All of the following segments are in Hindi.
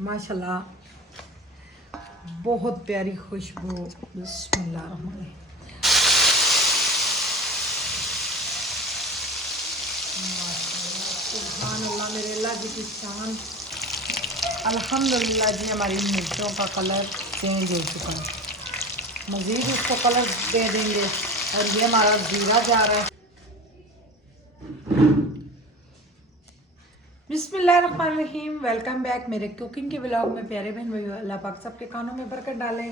माशाल्लाह बहुत प्यारी खुशबू। बिस्मिल्लाह रहमान रहीम। सुभान अल्लाह, मेरे अल्लाह जी की शान। अल्हम्दुलिल्लाह जी, हमारी मिर्चों का कलर चेंज हो चुका है। मज़ीद इसको कलर दे देंगे और ये हमारा ज़ीरा जा रहा है। बिस्मिल्लाहिर्रहमानिर्रहीम। वेलकम बैक मेरे कुकिंग के व्लॉग में। प्यारे बहन भाई, अल्लाह पाक सबके कानों में बरकत डाले,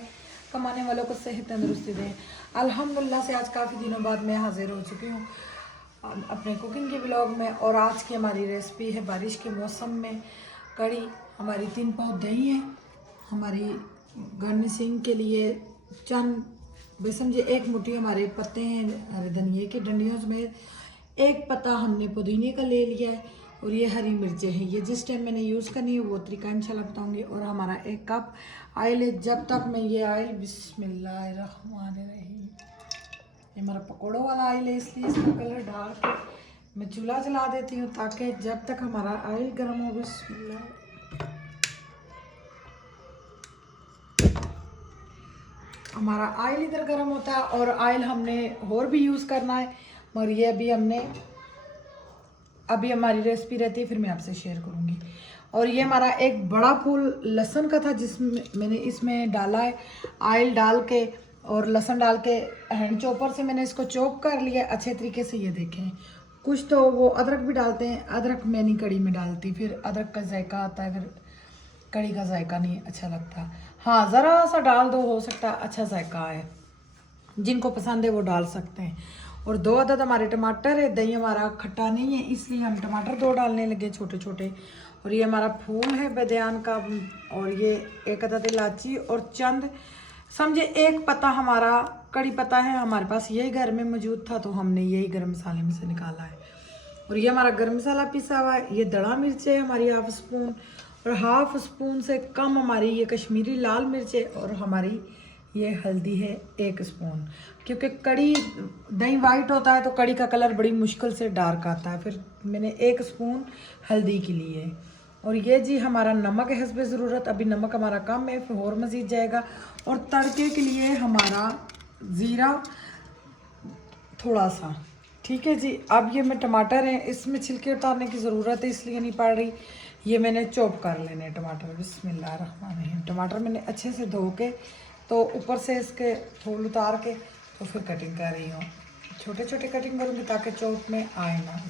कमाने वालों को सेहत तंदुरुस्ती दें। अल्हम्दुलिल्लाह से आज काफ़ी दिनों बाद मैं हाजिर हो चुकी हूँ अपने कुकिंग के व्लॉग में। और आज की हमारी रेसिपी है बारिश के मौसम में कड़ी। हमारी 3 पाव दही है, हमारी गार्निशिंग के लिए चंद बेसन जी 1 मुट्ठी हमारे पत्ते हैं हरे धनिए के डंडियों में, 1 पत्ता हमने पुदीने का ले लिया है और ये हरी मिर्चें हैं। ये जिस टाइम मैंने यूज़ करनी है वो तरीका इंशाल्लाह बताऊंगी। और हमारा 1 कप ऑयल है। जब तक मैं ये ऑयल, बिस्मिल्लाहिर्रहमानिर्रहीम, ये हमारा पकौड़ों वाला ऑयल है इसलिए इसका कलर डाल के मैं चूल्हा जला देती हूँ ताकि जब तक हमारा ऑयल गर्म हो। बिस्मिल्लाह, हमारा ऑयल इधर गर्म होता है और ऑयल हमने और भी यूज़ करना है, मगर ये अभी हमारी रेसिपी रहती है फिर मैं आपसे शेयर करूँगी। और ये हमारा एक बड़ा फूल लहसुन का था जिसमें मैंने इसमें डाला है ऑयल डाल के और लहसुन डाल के हैंड चॉपर से मैंने इसको चॉप कर लिया अच्छे तरीके से। ये देखें, कुछ तो वो अदरक भी डालते हैं, अदरक मैं नहीं कड़ी में डालती, फिर अदरक का जायका आता है, फिर कड़ी का जायका नहीं अच्छा लगता। हाँ, ज़रा सा डाल दो, हो सकता है अच्छा जायका है, जिनको पसंद है वो डाल सकते हैं। और 2 अदद हमारे टमाटर है। दही हमारा खट्टा नहीं है इसलिए हम टमाटर 2 डालने लगे छोटे छोटे। और ये हमारा फूल है बेदान का, और ये 1 अदद इलायची और चंद समझे 1 पत्ता हमारा कड़ी पत्ता है हमारे पास, यही घर में मौजूद था तो हमने यही गर्म मसाले में से निकाला है। और ये हमारा गर्म मसाला पिसा हुआ है। ये दड़ा मिर्च है हमारी 1/2 स्पून, और 1/2 स्पून से कम हमारी ये कश्मीरी लाल मिर्च है, और हमारी ये हल्दी है 1 स्पून। क्योंकि कड़ी दही वाइट होता है तो कड़ी का कलर बड़ी मुश्किल से डार्क आता है, फिर मैंने 1 स्पून हल्दी के लिए। और ये जी हमारा नमक है हस्बे ज़रूरत, अभी नमक हमारा कम है फिर और मज़ीद जाएगा। और तड़के के लिए हमारा ज़ीरा थोड़ा सा, ठीक है जी। अब ये मैं टमाटर हैं, इसमें छिलके उतारने की ज़रूरत है इसलिए नहीं पड़ रही, ये मैंने चॉप कर लेने टमाटर। बिस्मिल्लाहिर्रहमानिर्रहीम। टमाटर मैंने अच्छे से धो के तो ऊपर से इसके फूल उतार के तो फिर कटिंग कर रही हूँ। छोटे छोटे कटिंग करूँगी ताकि चॉप में आए ना।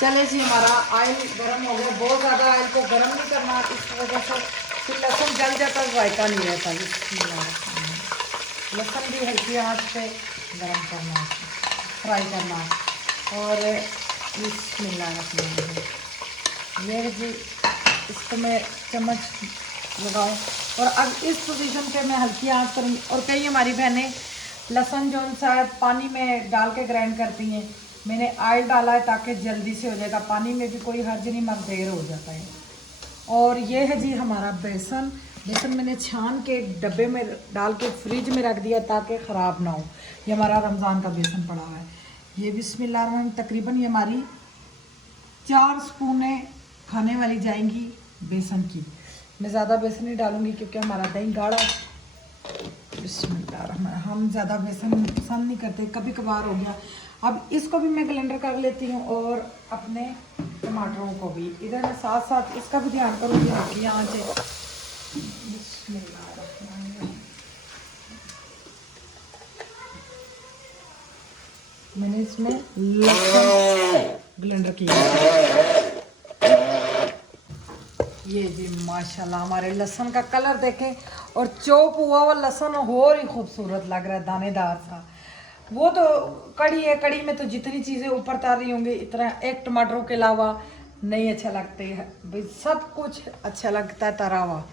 चले जी, हमारा ऑयल गर्म हो गया। बहुत ज़्यादा ऑयल को गर्म नहीं करना, इस वजह से फिर लहसुन जल जाता है, जायका नहीं रहता। लहसुन भी हल्की आंच पे गर्म करना, फ्राई करना। और बिस्मिल्लाह, ये जी इसको मैं चम्मच लगाऊं। और अब इस पोजीशन पे मैं हल्की आंच करूँगी। और कई हमारी बहनें लहसुन जो शायद पानी में डाल के ग्राइंड करती हैं, मैंने ऑयल डाला है ताकि जल्दी से हो जाएगा, पानी में भी कोई हर्ज नहीं, मगर देर हो जाता है। और ये है जी हमारा बेसन मैंने छान के डब्बे में डाल के फ्रिज में रख दिया ताकि ख़राब ना हो। ये हमारा रमज़ान का बेसन पड़ा हुआ है। ये बिस्मिल्लाह, तकरीबन ये हमारी 4 स्पूनें खाने वाली जाएंगी बेसन की। मैं ज़्यादा बेसन नहीं डालूंगी क्योंकि हमारा दही गाढ़ा। बिस्मिल्लाह, हम ज़्यादा बेसन पसंद नहीं करते, कभी कभार हो गया। अब इसको भी मैं ब्लेंडर कर लेती हूँ और अपने टमाटरों को भी इधर मैं साथ साथ इसका भी ध्यान करूँगी हल्की आंच है। बिस्मिल्लाह, मैंने इसमें लहसुन ब्लेंडर किया। ये जी माशाल्लाह हमारे लहसुन का कलर देखें, और चॉप हुआ हुआ लहसुन और ही खूबसूरत लग रहा है, दानेदार सा। वो तो कड़ी है, कड़ी में तो जितनी चीज़ें ऊपर तार रही होंगी इतना एक टमाटरों के अलावा नहीं अच्छा लगते है भाई, सब कुछ अच्छा लगता है तरा हुआ।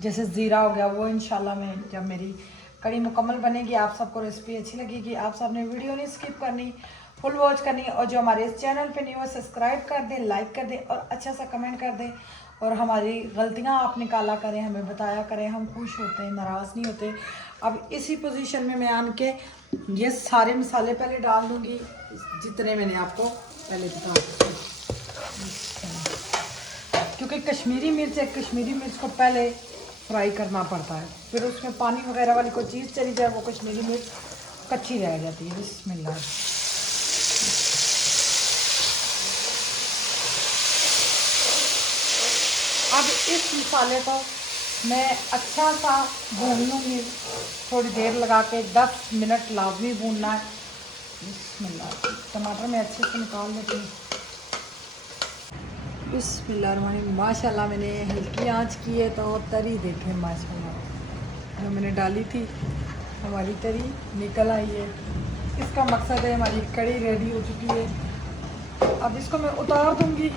जैसे ज़ीरा हो गया, वो इंशाल्लाह मैं जब मेरी कड़ी मुकम्मल बनेगी आप सबको रेसिपी अच्छी लगेगी। आप सबने वीडियो नहीं स्किप करनी, फुल वॉच करनी। और जो हमारे इस चैनल पे न्यू है सब्सक्राइब कर दें, लाइक कर दें और अच्छा सा कमेंट कर दें। और हमारी गलतियां आप निकाला करें, हमें बताया करें, हम खुश होते हैं, नाराज़ नहीं होते। अब इसी पोजीशन में मैं आन के ये सारे मसाले पहले डाल दूंगी जितने मैंने आपको पहले बता दिए, क्योंकि कश्मीरी मिर्च है, कश्मीरी मिर्च को पहले फ्राई करना पड़ता है, फिर उसमें पानी वगैरह वाली कोई चीज़ चली जाए वो कश्मीरी मिर्च कच्ची रह जाती है। बिस्मिल्लाह। अब इस मसाले को मैं अच्छा सा भून लूँगी, थोड़ी देर लगा के 10 मिनट लाजमी भूनना है। बिस्मिल्लाह। टमाटर मैं अच्छे से निकाल लेती हूँ। बिस्मिल्लाह। माशाल्लाह मैंने हल्की आंच की है तो तरी देखें माशाल्लाह जो मैंने डाली थी हमारी तरी निकल आई है। इसका मकसद है हमारी कड़ी रेडी हो चुकी है। अब इसको मैं उतार दूँगी।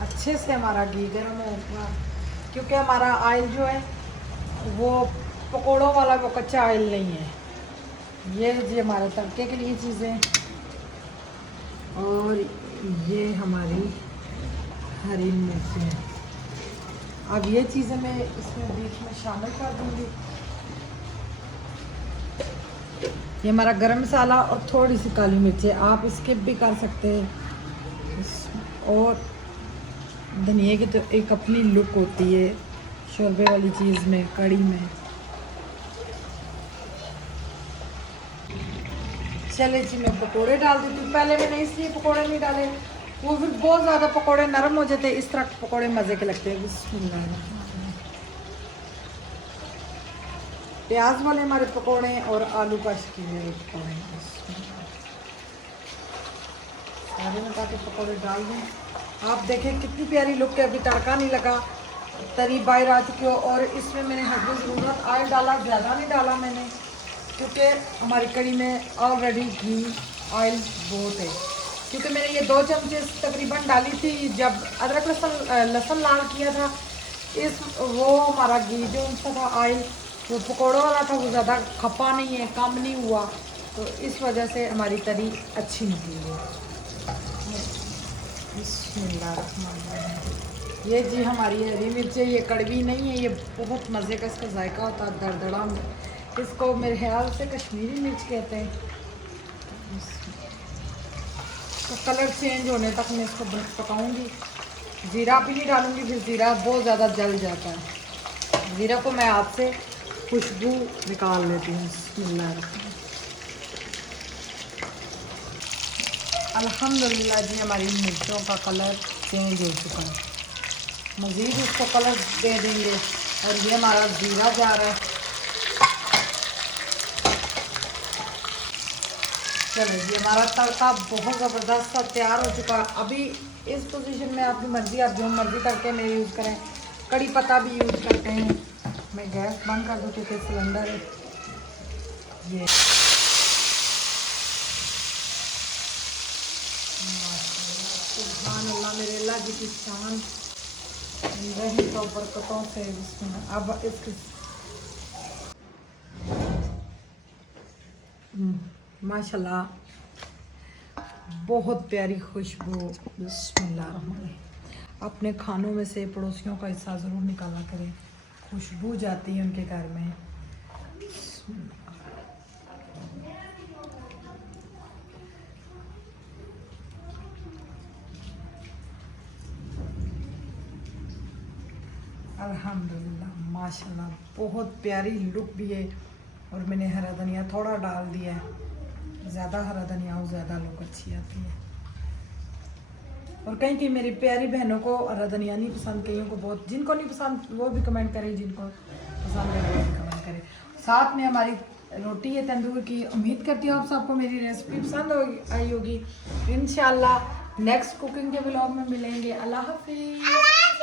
अच्छे से हमारा घी गर्म होगा, क्योंकि हमारा ऑयल जो है वो पकोड़ों वाला वो कच्चा ऑयल नहीं है। ये जी हमारे तड़के के लिए चीज़ें, और ये हमारी हरी मिर्चें। अब ये चीज़ें मैं इसमें बीच में शामिल कर दूँगी। ये हमारा गरम मसाला और थोड़ी सी काली मिर्चें, आप स्किप भी कर सकते हैं। और धनिया की तो एक अपनी लुक होती है शोरबे वाली चीज़ में, कड़ी में। चले जी मैं पकोड़े डाल देती हूँ। पहले मैंने इसलिए पकोड़े नहीं डाले, वो फिर बहुत ज़्यादा पकोड़े नरम हो जाते हैं। इस तरह के पकोड़े मज़े के लगते हैं। बिस्मिल्लाह। प्याज वाले हमारे पकोड़े और आलू का हुए पकोड़े सारे में के पकोड़े डाल दें। आप देखें कितनी प्यारी लुक है। अभी तड़का नहीं लगा, तरी बाहर आ चुकी हो। और इसमें मैंने हल्की ज़रूरत ऑयल डाला, ज़्यादा नहीं डाला मैंने, क्योंकि हमारी कड़ी में ऑलरेडी घी ऑयल बहुत है। क्योंकि मैंने ये 2 चमचे तकरीबन डाली थी जब अदरक लहसुन लाल किया था। वो हमारा घी जो उनका था ऑयल वो पकौड़ों वाला था, वो ज़्यादा खपा नहीं है, कम नहीं हुआ, तो इस वजह से हमारी तरी अच्छी निकली है। बिस्मिल्लाह। ये जी हमारी हरी मिर्चें, ये कड़वी नहीं है, ये बहुत मज़े का इसका जायका होता है, दरदड़ा। इसको मेरे ख्याल से कश्मीरी मिर्च कहते हैं। तो कलर चेंज होने तक मैं इसको पकाऊंगी। ज़ीरा भी नहीं डालूंगी, फिर ज़ीरा बहुत ज़्यादा जल जाता है। ज़ीरा को मैं हाथ से खुशबू निकाल लेती हूँ। अल्हम्दुलिल्लाह जी हमारी मिर्चों का कलर चेंज हो चुका है। मज़ीद इसको कलर दे देंगे। और ये हमारा ज़ीरा जा रहा है। चलो जी हमारा तड़का बहुत ज़बरदस्त सा तैयार हो चुका है। अभी इस पोजीशन में आपकी मर्ज़ी, आप जो मर्ज़ी करके मेरे यूज़ करें। कड़ी पत्ता भी यूज़ करते हैं। मैं गैस बंद कर दूँ क्योंकि सिलेंडर है ये। सुभान अल्लाह, मेरे अल्लाह जी की शान रही तो बरकतों से। अब इसकी माशाल्लाह बहुत प्यारी खुशबू। बिस्मिल्लाह। अपने खानों में से पड़ोसियों का हिस्सा ज़रूर निकाला करें, खुशबू जाती है उनके घर में। अल्हम्दुलिल्लाह माशाल्लाह बहुत प्यारी लुक भी है। और मैंने हरा धनिया थोड़ा डाल दिया है, ज़्यादा हरा धनिया हो ज़्यादा लुक अच्छी आती है। और कहीं कहीं मेरी प्यारी बहनों को हरा धनिया नहीं पसंद, कईयों को बहुत, जिनको नहीं पसंद वो भी कमेंट करें, जिनको पसंद है वो भी कमेंट करें। साथ में हमारी रोटी है तंदूर की। उम्मीद करती हूँ आप सबको मेरी रेसिपी पसंद आई होगी। इंशाल्लाह नेक्स्ट कुकिंग के ब्लॉग में मिलेंगे। अल्लाह हाफिज़।